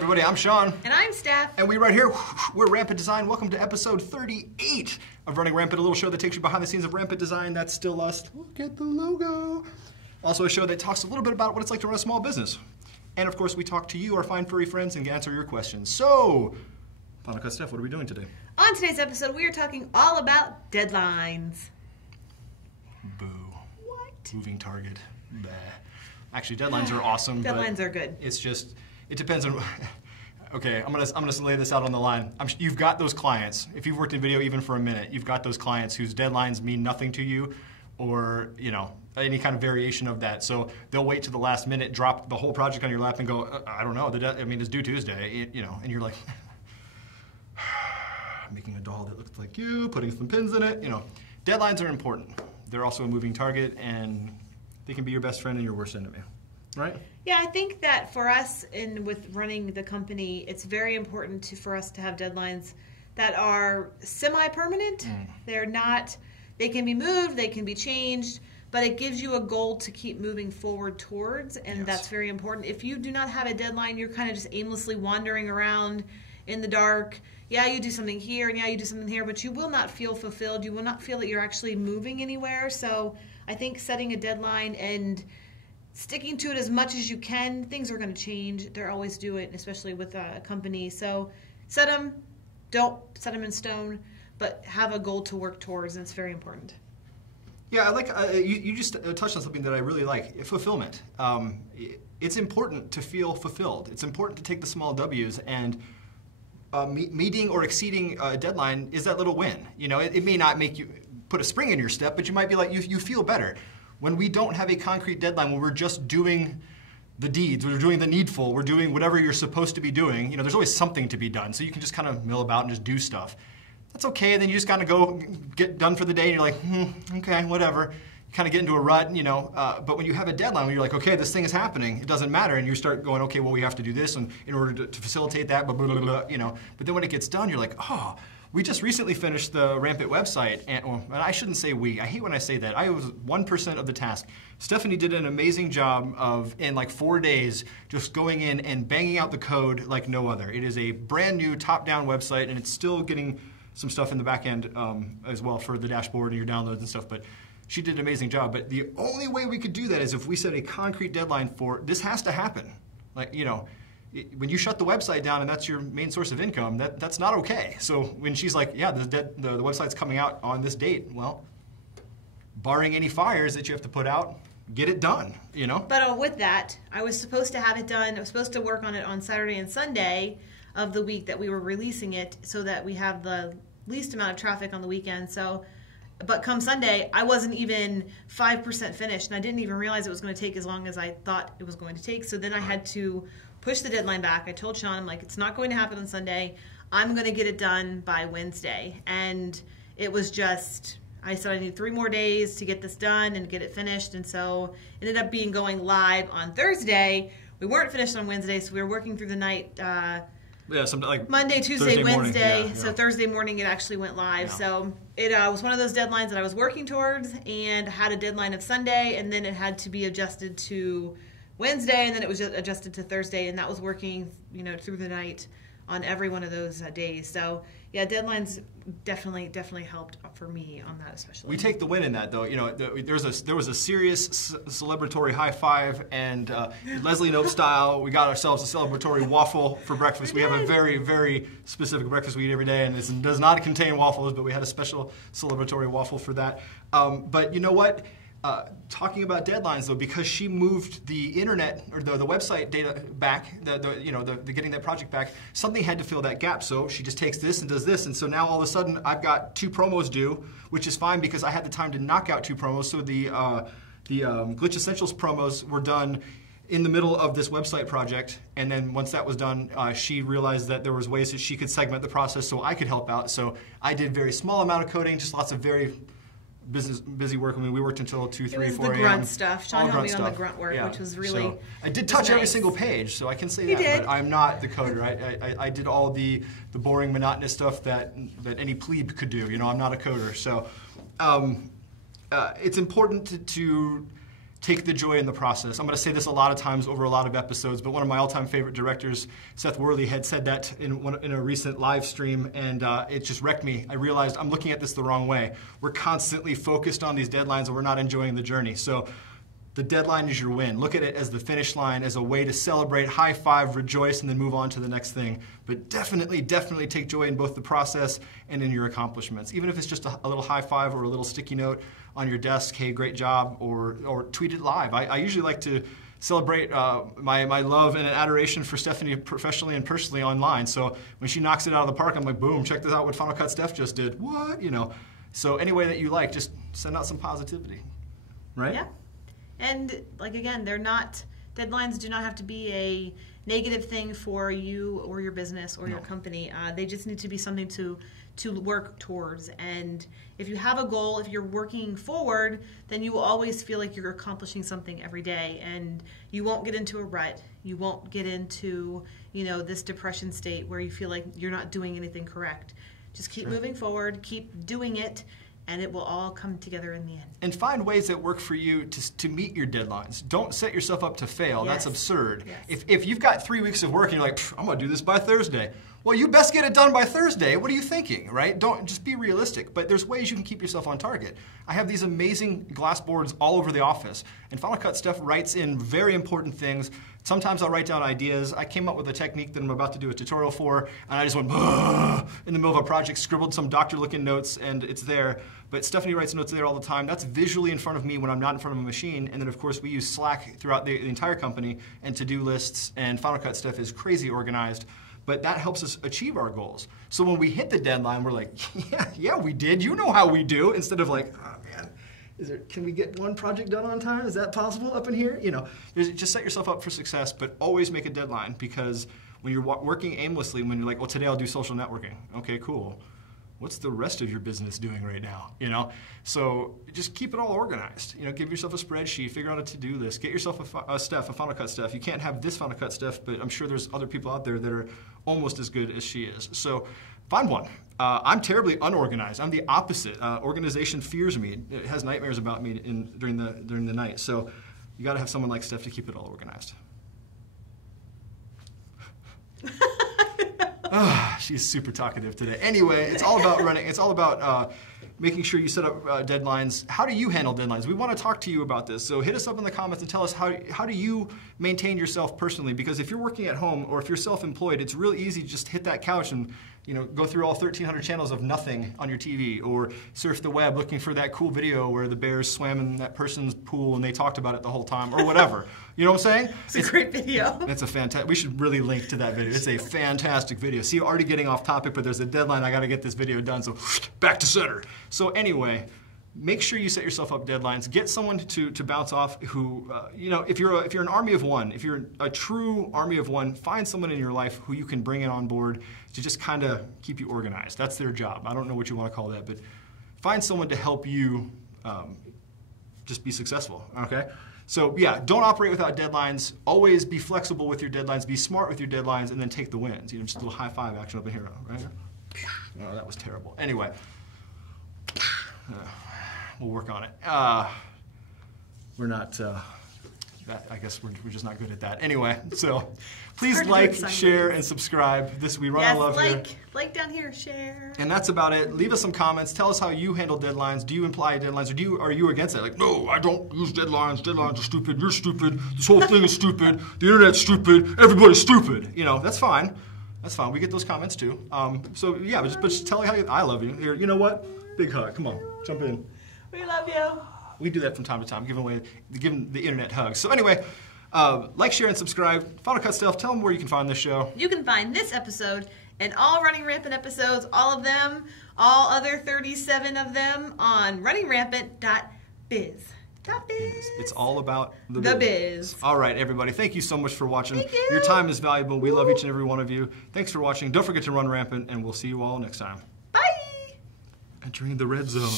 everybody, I'm Sean. And I'm Steph. And we right here, we're Rampant Design. Welcome to episode 38 of Running Rampant, a little show that takes you behind the scenes of Rampant Design. That's still us. Look at the logo. Also a show that talks a little bit about what it's like to run a small business. And of course, we talk to you, our fine furry friends, and answer your questions. So, Final Cut Steph, what are we doing today? On today's episode, we are talking all about deadlines. Boo. What? Moving target. Bah. Actually, deadlines are awesome. Deadlines are good. It's just, it depends on. Okay, I'm gonna lay this out on the line. You've got those clients. If you've worked in video even for a minute, you've got those clients whose deadlines mean nothing to you, or any kind of variation of that. So they'll wait to the last minute, drop the whole project on your lap, and go, I don't know. It's due Tuesday, and you're like, making a doll that looks like you, putting some pins in it. Deadlines are important. They're also a moving target, and they can be your best friend and your worst enemy, right? Yeah, I think that for us, with running the company, it's very important for us to have deadlines that are semi-permanent. They're not, they can be moved, they can be changed, but it gives you a goal to keep moving forward towards, and that's very important. If you do not have a deadline, you're kind of just aimlessly wandering around in the dark. Yeah, you do something here, and yeah, you do something here, but you will not feel fulfilled. You will not feel that you're actually moving anywhere. So I think setting a deadline and sticking to it as much as you can, things are going to change. They're always do it, especially with a company. So set them, don't set them in stone, but have a goal to work towards, and it's very important. Yeah, I like, you just touched on something that I really like, fulfillment. It's important to feel fulfilled. It's important to take the small W's, and meeting or exceeding a deadline is that little win. It may not make you put a spring in your step, but you might be like, you feel better. When we don't have a concrete deadline, when we're just doing the deeds, we're doing the needful, we're doing whatever you're supposed to be doing, there's always something to be done, so you can just kind of mill about and just do stuff. That's okay, and then you just kind of go get done for the day, and you're like, okay, whatever. You kind of get into a rut, but when you have a deadline, when you're like, okay, this thing is happening, it doesn't matter, and you start going, okay, well, we have to do this, and in order to facilitate that, blah, blah, blah, blah, But then when it gets done, you're like, oh, we just recently finished the Rampant website, and I shouldn't say we. I hate when I say that. I was 1% of the task. Stephanie did an amazing job of, in like 4 days, just going in and banging out the code like no other. It is a brand new top-down website, and it's still getting some stuff in the back end as well for the dashboard and your downloads and stuff, but she did an amazing job. But the only way we could do that is if we set a concrete deadline for, this has to happen. Like, when you shut the website down and that's your main source of income, that's not okay. So when she's like, yeah, the website's coming out on this date, well, barring any fires that you have to put out, get it done, But with that, I was supposed to have it done. I was supposed to work on it on Saturday and Sunday of the week that we were releasing it, so that we have the least amount of traffic on the weekend. But come Sunday, I wasn't even 5% finished, and I didn't even realize it was going to take as long as I thought it was going to take. So then I had to push the deadline back. I told Sean, I'm like, it's not going to happen on Sunday. I'm going to get it done by Wednesday. And it was just, I said I need 3 more days to get this done and get it finished. And so it ended up going live on Thursday. We weren't finished on Wednesday, so we were working through the night. Yeah, something like Monday, Tuesday, Wednesday. Yeah. So Thursday morning it actually went live. Yeah. So it was one of those deadlines that I was working towards, and had a deadline of Sunday, and then it had to be adjusted to Wednesday, and then it was adjusted to Thursday, and that was working, through the night on every one of those days. So yeah, deadlines definitely helped for me on that, especially. We take the win in that, though. There was a serious celebratory high five, and Leslie Knope style, we got ourselves a celebratory waffle for breakfast. We have a very, very specific breakfast we eat every day, and this does not contain waffles, but we had a special celebratory waffle for that. But you know what? Talking about deadlines, though, because she moved the internet or the website data back, the getting that project back, something had to fill that gap. So she just takes this and does this, and so now all of a sudden I've got 2 promos due, which is fine because I had the time to knock out 2 promos. So the Glitch Essentials promos were done in the middle of this website project, and then once that was done, she realized that there was ways that she could segment the process so I could help out. So I did very small amount of coding, just lots of very busy work. I mean, we worked until 2, 3, 4 a.m. It was the grunt stuff. Sean helped me on the grunt work, which was really so I did touch every single page, so I can say that. But I'm not the coder. I did all the boring, monotonous stuff that any plebe could do. I'm not a coder. So it's important to take the joy in the process. I'm going to say this a lot of times over a lot of episodes, but one of my all-time favorite directors, Seth Worley, had said that in a recent live stream, and it just wrecked me. I realized I'm looking at this the wrong way. We're constantly focused on these deadlines, and we're not enjoying the journey. So the deadline is your win. Look at it as the finish line, as a way to celebrate, high five, rejoice, and then move on to the next thing. But definitely, definitely take joy in both the process and in your accomplishments. Even if it's just a little high five or a little sticky note on your desk, hey, great job, or tweet it live. I usually like to celebrate my love and adoration for Stephanie professionally and personally online. So when she knocks it out of the park, I'm like, boom, check this out what Final Cut Steph just did. What? You know. So any way that you like, just send out some positivity. Right? Yeah. And like again, deadlines do not have to be a negative thing for you or your business or your company. They just need to be something to work towards. And if you have a goal, if you're working forward, then you will always feel like you're accomplishing something every day, and you won't get into a rut. You won't get into, this depression state where you feel like you're not doing anything correct. Just keep moving forward, keep doing it, and it will all come together in the end. And find ways that work for you to meet your deadlines. Don't set yourself up to fail. Yes. That's absurd. Yes. If you've got 3 weeks of work and you're like, I'm going to do this by Thursday. Well, you best get it done by Thursday. What are you thinking, right? Don't just be realistic. But there's ways you can keep yourself on target. I have these amazing glass boards all over the office. And Final Cut Steph writes in very important things. Sometimes I'll write down ideas. I came up with a technique that I'm about to do a tutorial for, and I just went in the middle of a project, scribbled some doctor-looking notes, and it's there. But Stephanie writes notes there all the time. That's visually in front of me when I'm not in front of a machine. And then, of course, we use Slack throughout the entire company and to-do lists, and Final Cut Steph is crazy organized. But that helps us achieve our goals. So when we hit the deadline, we're like, yeah, we did. You know how we do. Instead of like, oh, man. Can we get one project done on time? Is that possible up in here? Just set yourself up for success, but always make a deadline, because when you're working aimlessly, when you're like, well, today I'll do social networking. Okay, cool. What's the rest of your business doing right now? So just keep it all organized. Give yourself a spreadsheet, figure out a to-do list, get yourself a Final Cut Steph. You can't have this Final Cut Steph, but I'm sure there's other people out there that are almost as good as she is. So find one. I'm terribly unorganized. I'm the opposite. Organization fears me. It has nightmares about me during the night. So you got to have someone like Steph to keep it all organized. She's super talkative today. Anyway, it's all about running. It's all about making sure you set up deadlines. How do you handle deadlines? We want to talk to you about this. So hit us up in the comments and tell us how do you maintain yourself personally? Because if you're working at home or if you're self-employed, it's really easy to just hit that couch and go through all 1,300 channels of nothing on your TV, or surf the web looking for that cool video where the bears swam in that person's pool and they talked about it the whole time, or whatever. You know what I'm saying? It's a great video. It's a fantastic. We should really link to that video. It's a fantastic video. See, already getting off topic, but there's a deadline. I got to get this video done. So back to center. So anyway, make sure you set yourself up deadlines. Get someone to bounce off who, if you're an army of one, if you're a true army of one, find someone in your life who you can bring in on board to just kind of keep you organized. That's their job. I don't know what you want to call that, but find someone to help you just be successful, okay? So yeah, don't operate without deadlines. Always be flexible with your deadlines. Be smart with your deadlines, and then take the wins. Just a little high five action up in here, right? Oh, that was terrible. Anyway. We'll work on it. We're not, I guess we're just not good at that. Anyway, so please like, share, and subscribe. We run out of love here. Like down here, share. And that's about it. Leave us some comments. Tell us how you handle deadlines. Do you imply deadlines, or are you against it? Like, no, I don't use deadlines. Deadlines are stupid. You're stupid. This whole thing is stupid. The internet's stupid. Everybody's stupid. That's fine. That's fine. We get those comments too. So yeah, but just tell me how I love you. Here, you know what? Big hug. Come on, jump in. We love you. We do that from time to time, giving the internet hugs. So anyway, like, share, and subscribe. Final Cut Steph, tell them where you can find this show. You can find this episode and all Running Rampant episodes, all of them, all other 37 of them on runningrampant.biz. It's all about the biz. All right, everybody. Thank you so much for watching. Thank you. Your time is valuable. We love each and every one of you. Thanks for watching. Don't forget to run rampant, and we'll see you all next time. Bye. Entering the red zone.